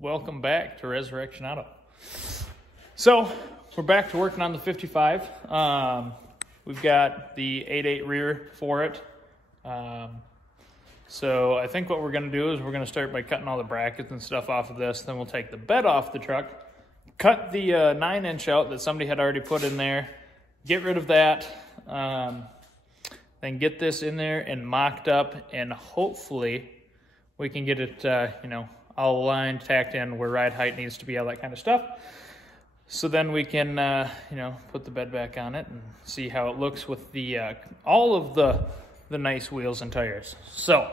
Welcome back to Resurrection Auto. So we're back to working on the 55. We've got the 8.8 rear for it. So I think what we're going to do is we're going to start by cutting all the brackets and stuff off of this. Then we'll take the bed off the truck, cut the 9-inch out that somebody had already put in there, get rid of that, then get this in there and mocked up, and hopefully we can get it, all aligned, tacked in where ride height needs to be, all that kind of stuff. So then we can, put the bed back on it and see how it looks with the all of the nice wheels and tires. So.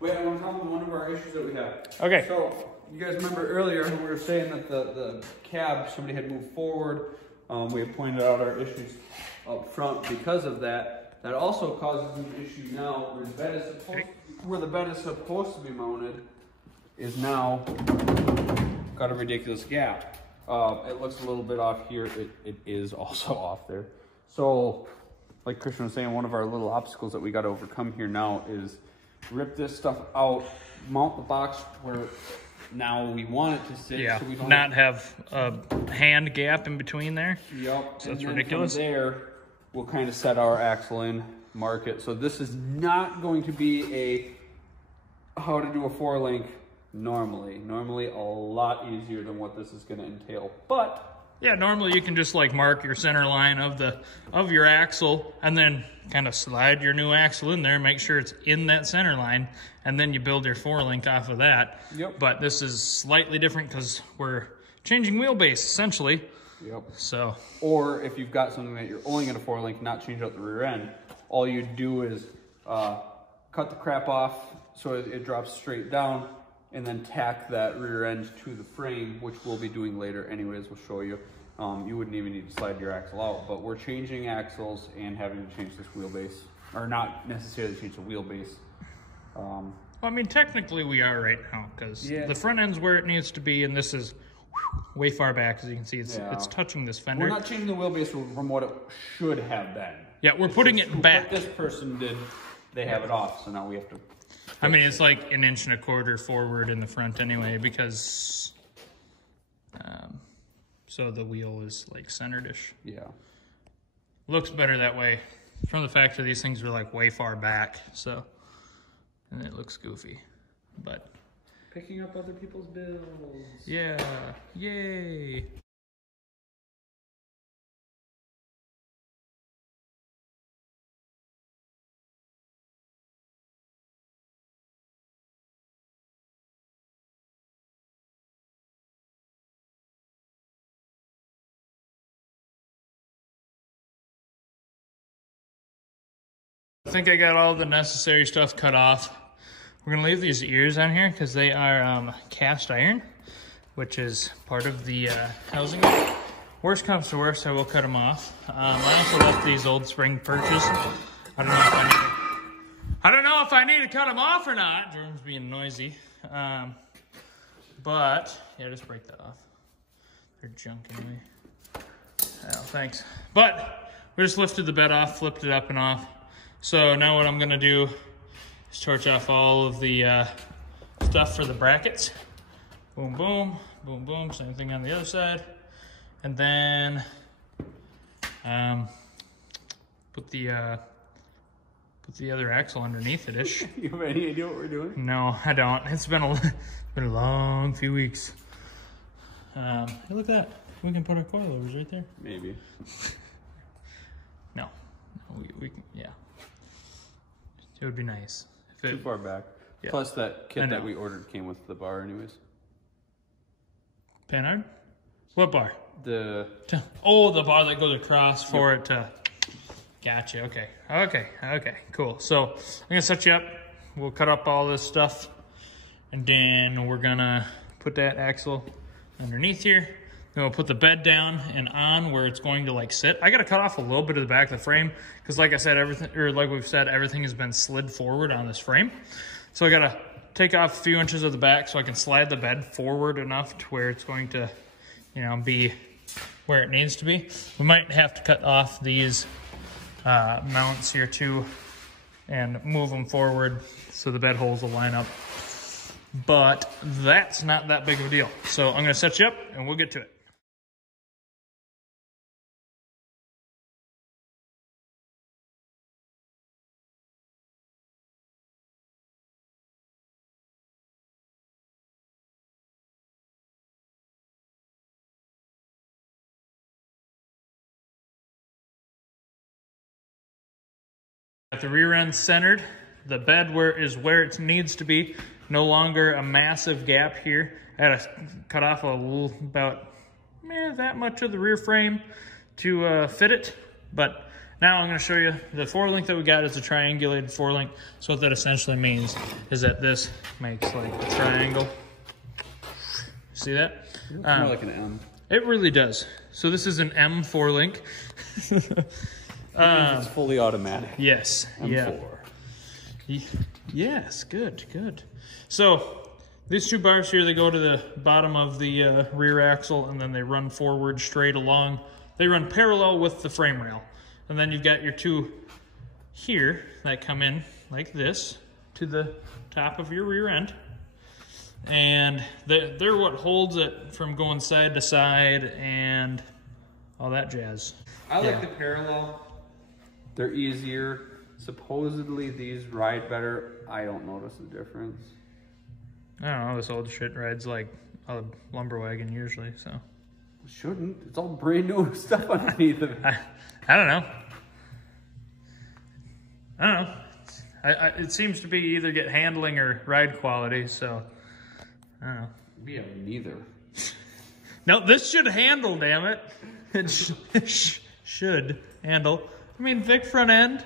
Wait, I want to tell them one of our issues that we have. Okay. So, you guys remember earlier we were saying that the cab, somebody had moved forward. We had pointed out our issues up front because of that. That also causes an issue now where the bed is supposed to be mounted is now got a ridiculous gap. It looks a little bit off here. It is also off there. So, like Christian was saying, one of our little obstacles that we got to overcome here now is rip this stuff out, mount the box where now we want it to sit. Yeah, so we don't not have a hand gap in between there. Yep. So that's ridiculous. From there, we'll kind of set our axle in, mark it. So this is not going to be how to do a 4-link normally. Normally a lot easier than what this is going to entail. But yeah, normally you can just like mark your center line of your axle and then kind of slide your new axle in there, make sure it's in that center line, and then you build your 4-link off of that. Yep. But this is slightly different because we're changing wheelbase essentially. Yep. So, or if you've got something that you're only going to 4-link, not change out the rear end, all you do is cut the crap off so it drops straight down, and then tack that rear end to the frame, which we'll be doing later anyways. We'll show you. You wouldn't even need to slide your axle out, but we're changing axles and having to change this wheelbase, or not necessarily change the wheelbase. Well, I mean, technically we are right now because the front end's where it needs to be, and this is way far back. As you can see, it's touching this fender. We're not changing the wheelbase from what it should have been. Yeah, we're putting it back. What this person did, they have it off, so now we have to. I mean, it's like 1.25 inches forward in the front anyway, because so the wheel is like centered-ish. Yeah. Looks better that way. From the factory, these things are like way far back, so, and it looks goofy, but. Picking up other people's bills. Yeah, yay. I think I got all the necessary stuff cut off. We're gonna leave these ears on here because they are cast iron, which is part of the housing. Worst comes to worst, I will cut them off. I also left these old spring perches. I don't know if I need to cut them off or not. Jordan's being noisy. But yeah, just break that off. They're junk anyway. Oh, thanks. But we just lifted the bed off, flipped it up and off. So now what I'm gonna do is torch off all of the stuff for the brackets. Boom, boom, boom, boom. Same thing on the other side. And then put the other axle underneath it-ish. You have any idea what we're doing? No, I don't. It's been a long few weeks. Hey, look at that. We can put our coilovers right there. Maybe. No, we can, yeah. It would be nice. If Too far back. Yeah. Plus that kit that we ordered came with the bar anyways. Panhard? What bar? The bar that goes across for it to... Gotcha, okay, cool. So I'm gonna set you up. We'll cut up all this stuff, and then we're gonna put that axle underneath here. Then we'll put the bed down and on where it's going to like sit. I gotta cut off a little bit of the back of the frame because like I said, everything has been slid forward on this frame. So I gotta take off a few inches of the back so I can slide the bed forward enough to where it's going to, be where it needs to be. We might have to cut off these mounts here too and move them forward so the bed holes will line up but that's not that big of a deal. So I'm gonna set you up and we'll get to it. Got the rear end centered. The bed is where it needs to be. No longer a massive gap here. I had to cut off about that much of the rear frame to fit it. But now I'm going to show you the four link that we got is a triangulated four link. So what that essentially means is that this makes like a triangle. See that? It looks more like an M. It really does. So this is an M four link. It's fully automatic. Yes. M4. Yeah. Yes. Good. Good. So these two bars here, they go to the bottom of the rear axle, and then they run forward straight along. They run parallel with the frame rail, and then you've got your two here that come in like this to the top of your rear end, and they're what holds it from going side to side and all that jazz. I like the parallel. They're easier. Supposedly these ride better. I don't notice the difference. I don't know, this old shit rides like a lumber wagon usually, so. It shouldn't. It's all brand new stuff underneath of it. I don't know. I don't know. It seems to be either get handling or ride quality, so I don't know. Yeah, neither. No, this should handle, damn it. It should handle. I mean, thick front end,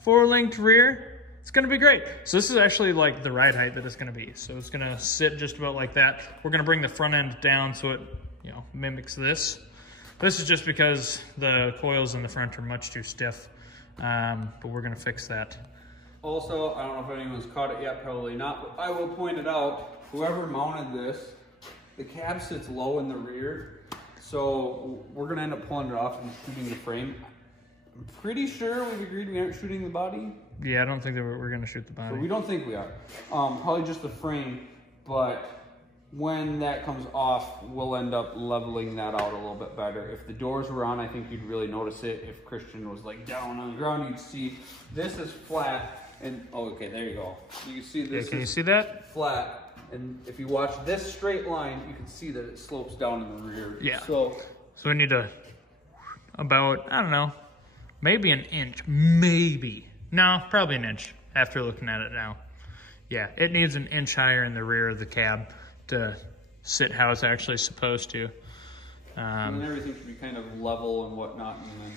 four-linked rear, it's gonna be great. So this is actually like the ride height that it's gonna be. So it's gonna sit just about like that. We're gonna bring the front end down so it, mimics this. This is just because the coils in the front are much too stiff, but we're gonna fix that. Also, I don't know if anyone's caught it yet, probably not, but I will point it out. Whoever mounted this, the cab sits low in the rear, so we're gonna end up pulling it off and shooting the frame. I'm pretty sure we've agreed we aren't shooting the body. Yeah, I don't think that we're gonna shoot the body. So we don't think we are. Probably just the frame, but when that comes off, we'll end up leveling that out a little bit better. If the doors were on, I think you'd really notice it. If Christian was like down on the ground, you'd see this is flat, and okay, there you go. You can see this. Yeah, can you see that? Flat, and if you watch this straight line, you can see that it slopes down in the rear. Yeah. So we need to about, I don't know, maybe an inch, maybe. No, probably an inch after looking at it now. Yeah, it needs an inch higher in the rear of the cab to sit how it's actually supposed to. And then everything should be kind of level and whatnot. And then,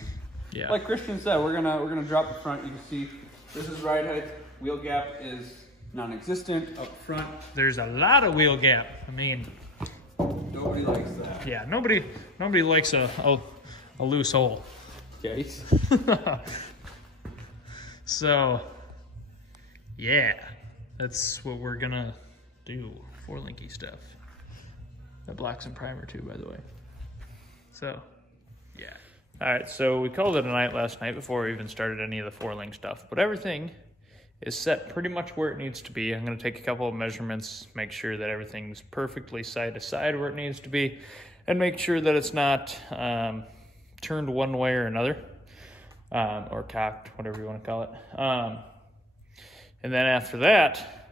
yeah, like Christian said, we're gonna drop the front. You can see this is ride height. Wheel gap is non-existent up front. There's a lot of wheel gap. I mean, nobody likes that. Yeah, nobody likes a loose hole. Okay. So, yeah, that's what we're gonna do. Four linky stuff. That blocks and primer too, by the way. So, yeah. All right, so we called it a night last night before we even started any of the four link stuff, but everything is set pretty much where it needs to be. I'm gonna take a couple of measurements, make sure that everything's perfectly side to side where it needs to be, and make sure that it's not turned one way or another, or cocked, whatever you want to call it. And then after that,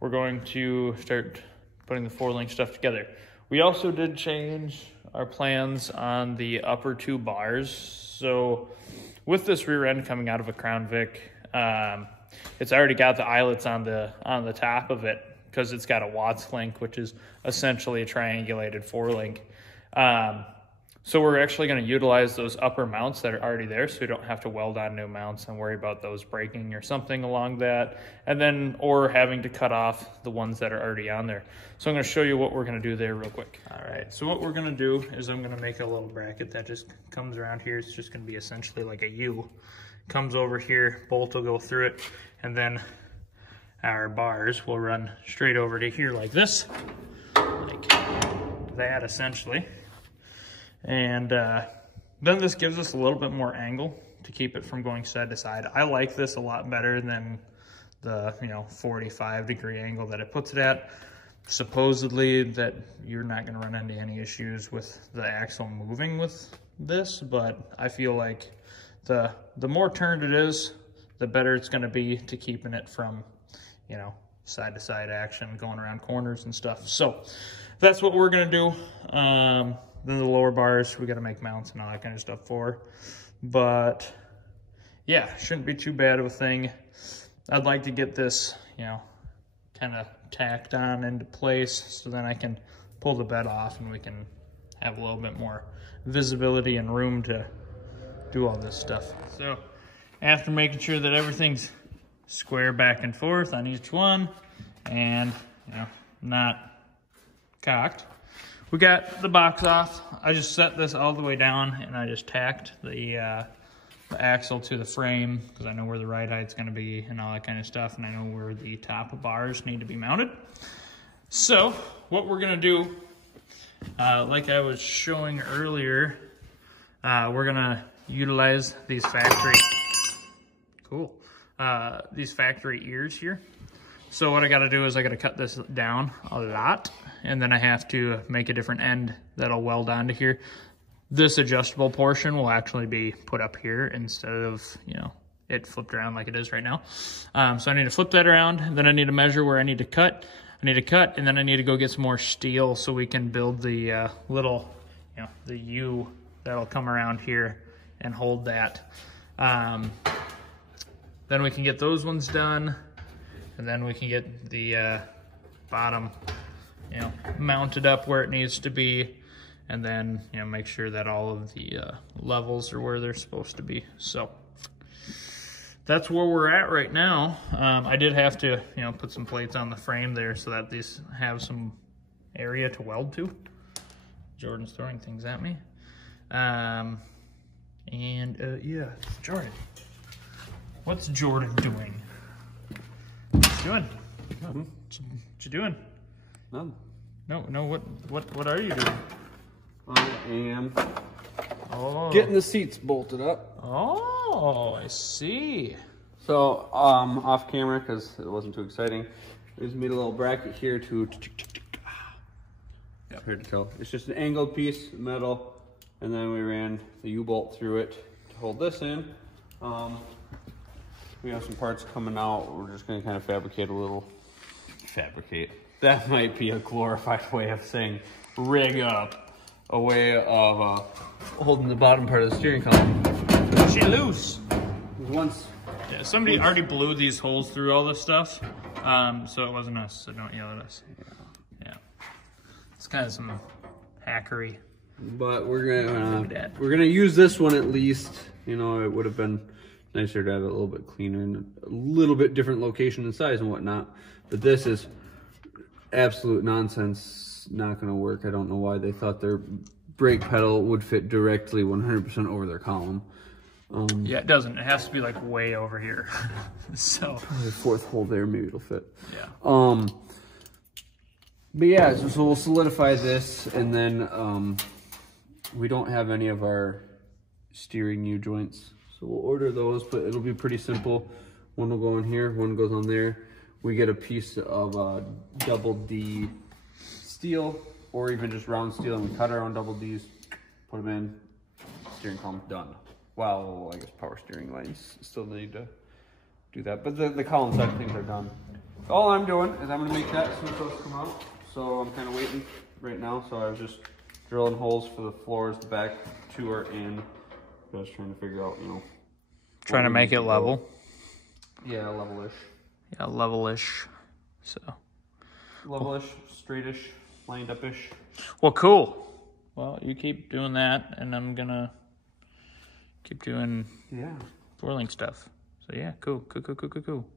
we're going to start putting the four link stuff together. We also did change our plans on the upper two bars. So with this rear end coming out of a Crown Vic, it's already got the eyelets on the top of it because it's got a Watts link, which is essentially a triangulated four link. So we're actually going to utilize those upper mounts that are already there, so we don't have to weld on new mounts and worry about those breaking or something along that, and then or having to cut off the ones that are already on there. So I'm going to show you what we're going to do there real quick. All right, so what we're going to do is I'm going to make a little bracket that just comes around here. It's just going to be essentially like a U. Comes over here, bolt will go through it, and then our bars will run straight over to here like this, like that essentially. And then this gives us a little bit more angle to keep it from going side to side. I like this a lot better than the 45-degree angle that it puts it at. supposedly that you're not going to run into any issues with the axle moving with this, but I feel like the more turned it is, the better it's going to be to keeping it from, you know, side to side action, going around corners and stuff. So that's what we're going to do. Then the lower bars, we got to make mounts and all that kind of stuff for. But yeah, shouldn't be too bad of a thing. I'd like to get this, you know, kind of tacked on into place so then I can pull the bed off and we can have a little bit more visibility and room to do all this stuff. So after making sure that everything's square back and forth on each one and, you know, not cocked, we got the box off. I just set this all the way down and I just tacked the axle to the frame because I know where the ride height's going to be and all that kind of stuff, and I know where the top of bars need to be mounted. So what we're going to do, like I was showing earlier, we're going to utilize these factory ears here. So what I got to do is I got to cut this down a lot, and then I have to make a different end that'll weld onto here. This adjustable portion will actually be put up here instead of, you know, it flipped around like it is right now. So I need to flip that around, and then I need to measure where I need to cut. And then I need to go get some more steel so we can build the little, you know, the U that'll come around here and hold that. Then we can get those ones done, and then we can get the bottom, you know, mounted up where it needs to be. And then, you know, make sure that all of the levels are where they're supposed to be. So that's where we're at right now. I did have to, you know, put some plates on the frame there so that these have some area to weld to. Jordan's throwing things at me. Yeah, Jordan. What's Jordan doing? What you doing? Nothing. What you doing? Nothing. No, what are you doing? I am getting the seats bolted up. Oh, I see. So, off camera, because it wasn't too exciting, we just made a little bracket here to here to tell. It's just an angled piece of metal, and then we ran the U-bolt through it to hold this in. We have some parts coming out. We're just going to kind of fabricate a little. Fabricate. That might be a glorified way of saying rig up. A way of holding the bottom part of the steering column. She loose. Once. Yeah, somebody already blew these holes through all this stuff, so it wasn't us. So don't yell at us. Yeah. It's kind of some hackery. But we're gonna use this one at least. You know, it would have been nicer to have it a little bit cleaner and a little bit different location and size and whatnot. But this is absolute nonsense. Not going to work. I don't know why they thought their brake pedal would fit directly 100% over their column. Yeah, it doesn't. It has to be like way over here. So the fourth hole there, maybe it'll fit. Yeah. But yeah, so we'll solidify this, and then we don't have any of our steering U joints, so we'll order those. But it'll be pretty simple. One will go on here, one goes on there. We get a piece of double D steel, or even just round steel, and we cut our own double Ds, put them in, steering column done. Well, I guess power steering lines still need to do that, but the column side things are done. So all I'm doing is I'm going to make that as soon as those come out. So I'm kind of waiting right now. So I was just drilling holes for the floors. The back two are in. I was trying to figure out, you know, trying to make it level. Yeah, level-ish. Yeah, level-ish. So level-ish, straight-ish, lined up-ish. Well, cool. Well, you keep doing that, and I'm gonna keep doing twirling stuff. So yeah, cool.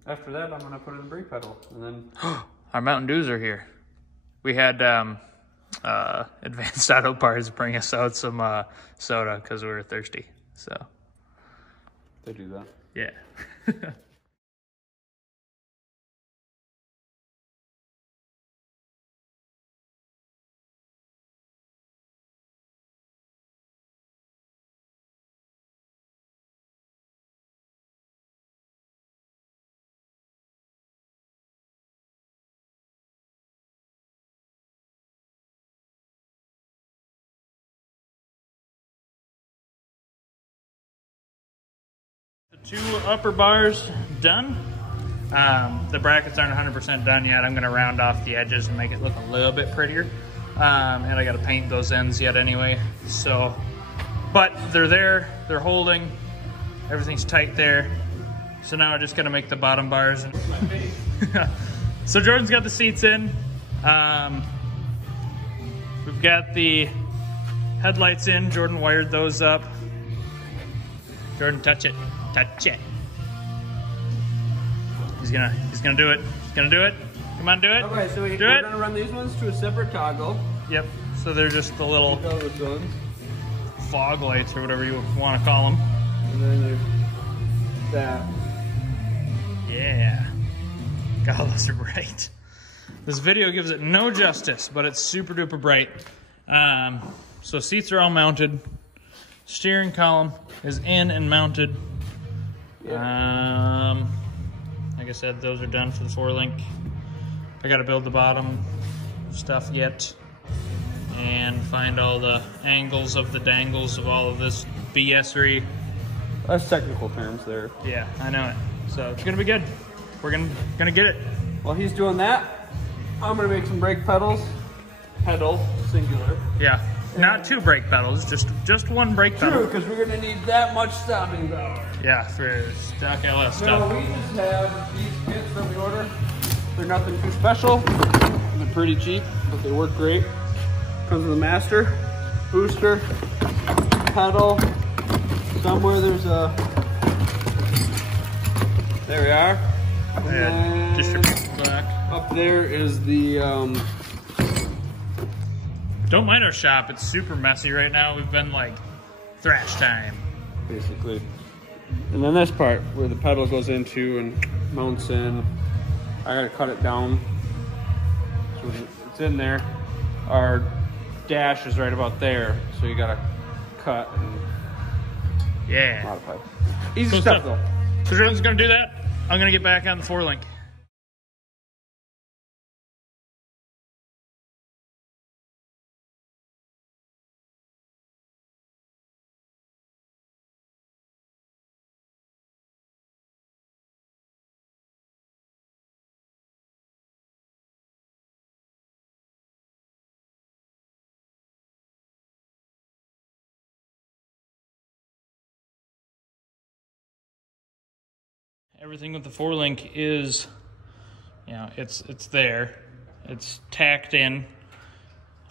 After that, I'm gonna put in the brake pedal, and then our Mountain Dews are here. We had Advanced Auto Parts bring us out some soda because we were thirsty. So they do that. Yeah. 2 upper bars done. The brackets aren't 100% done yet. I'm gonna round off the edges and make it look a little bit prettier. And I gotta paint those ends yet anyway. So, but they're there, they're holding, everything's tight there. So now I just gotta make the bottom bars. So Jordan's got the seats in. We've got the headlights in. Jordan wired those up. Jordan, touch it, touch it. He's gonna do it. He's gonna do it. Come on, do it. Okay, so we're gonna run these ones to a separate toggle. Yep. So they're just the little fog lights or whatever you want to call them. And then there's that. Yeah. God, those are bright. This video gives it no justice, but it's super duper bright. So seats are all mounted. Steering column is in and mounted. Yeah. Like I said, those are done for the 4-link. I gotta build the bottom stuff yet and find all the angles of the dangles of all of this BS-ery. That's technical terms there. Yeah, I know it. So it's gonna be good. We're gonna get it. While he's doing that, I'm gonna make some brake pedals. Pedal, singular. Yeah, not 2 brake pedals, just 1 brake pedal. True, because we're gonna need that much stopping power. Yeah, for stock LS So stuff. we just have these kits that we order. They're nothing too special. They're pretty cheap, but they work great. Comes with a master, booster, pedal. Somewhere there's a. There we are. And just your back. Up there is the. Don't mind our shop. It's super messy right now. We've been like thrash time. Basically. And then this part where the pedal goes into and mounts in. I gotta cut it down. So it's in there. Our dash is right about there. So you gotta cut and Yeah. modify. Easy Cool stuff stuff. though. So Jordan's gonna do that. I'm gonna get back on the 4-link. Everything with the 4-link is, you know, it's there. It's tacked in.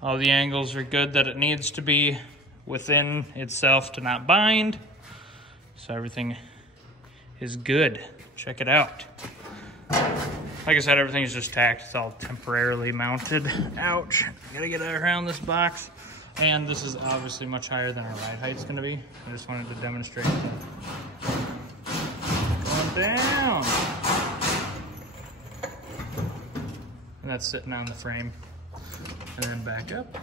All the angles are good that it needs to be within itself to not bind. So everything is good. Check it out. Like I said, everything is just tacked. It's all temporarily mounted. Ouch. Gotta get around this box. And this is obviously much higher than our ride height's gonna be. I just wanted to demonstrate that. Down. And that's sitting on the frame. And then back up.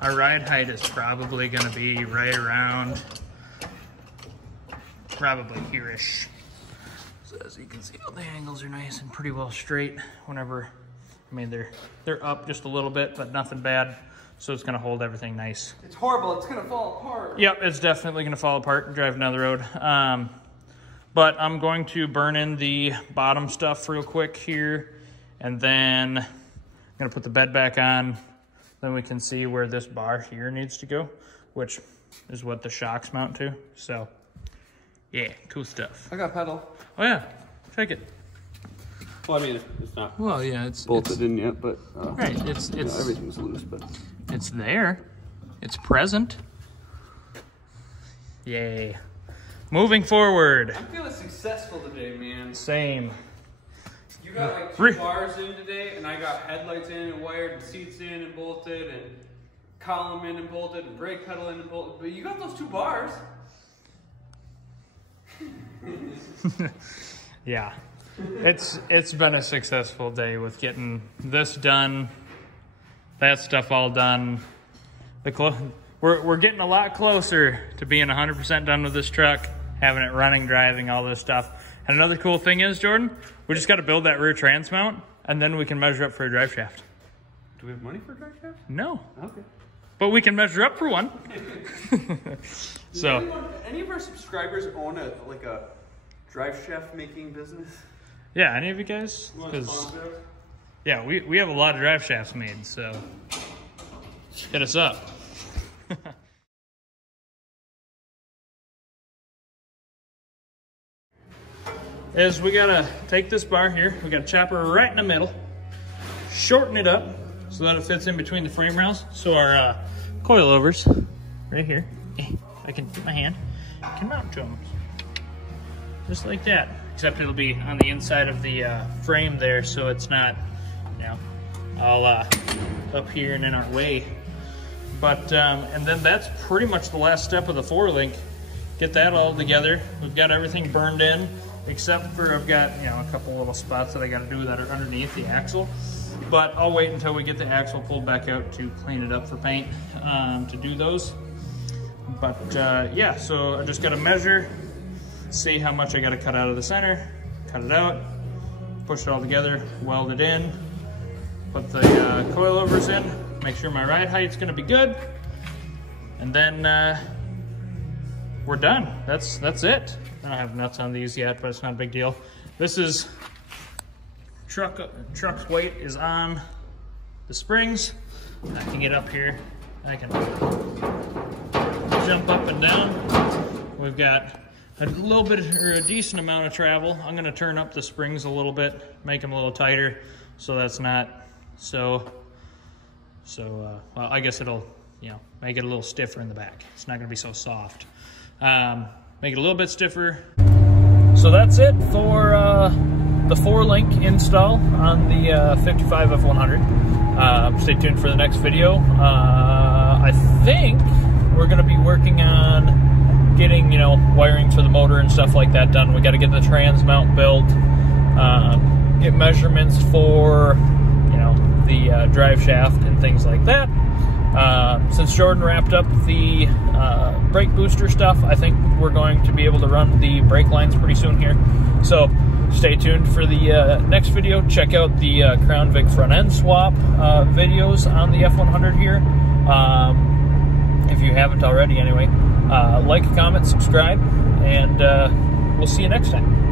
Our ride height is probably going to be right around, probably here-ish. So as you can see, all the angles are nice and pretty well straight whenever, I mean, they're up just a little bit, but nothing bad. So it's gonna hold everything nice. It's horrible, it's gonna fall apart. Yep, it's definitely gonna fall apart driving down the road. But I'm going to burn in the bottom stuff real quick here, and then I'm gonna put the bed back on. Then we can see where this bar here needs to go, which is what the shocks mount to. So yeah, cool stuff. I got pedal. Oh yeah, check it. Well, I mean, it's not Well, yeah, it's bolted in yet, but right. It's you know, everything's loose, but it's there. It's present. Yay. Moving forward. I'm feeling successful today, man. Same. You got like 2 bars in today, and I got headlights in and wired, and seats in and bolted, and column in and bolted, and brake pedal in and bolted. But you got those 2 bars. Yeah. It's been a successful day with getting this done, that stuff all done. We're getting a lot closer to being 100% done with this truck, having it running, driving, all this stuff. And another cool thing is, Jordan, we just got to build that rear trans mount, and then we can measure up for a drive shaft. Do we have money for a drive shaft? No. Okay. but we can measure up for one. So, any of our subscribers own a drive shaft making business? Yeah, any of you guys? Yeah, we have a lot of drive shafts made, so hit us up. Is we gotta take this bar here, we gotta chop her right in the middle, shorten it up so that it fits in between the frame rails. So our coilovers, right here, I can put my hand, can mount to them, just like that. Except it'll be on the inside of the frame there, so it's not, you know, all up here and in our way. But, and then that's pretty much the last step of the 4-link. Get that all together. We've got everything burned in, except for I've got, you know, a couple little spots that I got to do that are underneath the axle. But I'll wait until we get the axle pulled back out to clean it up for paint to do those. But yeah, so I just got to measure, see how much I got to cut out of the center, cut it out, push it all together, weld it in, put the coilovers in, make sure my ride height's going to be good, and then we're done. That's it. I don't have nuts on these yet, but it's not a big deal. This is truck's weight is on the springs. I can get up here. I can jump up and down. We've got a little bit or a decent amount of travel. I'm gonna turn up the springs a little bit, make them a little tighter, so that's not so well, I guess it'll, you know, make it a little stiffer in the back. It's not gonna be so soft. Make it a little bit stiffer. So that's it for the 4-link install on the 55 F100. Stay tuned for the next video. I think we're gonna be working on getting, you know, wiring for the motor and stuff like that done. We got to get the trans mount built, get measurements for, you know, the drive shaft and things like that. Since Jordan wrapped up the brake booster stuff, I think we're going to be able to run the brake lines pretty soon here. So stay tuned for the next video. Check out the Crown Vic front end swap videos on the F100 here. If you haven't already anyway. Like, comment, subscribe, and we'll see you next time.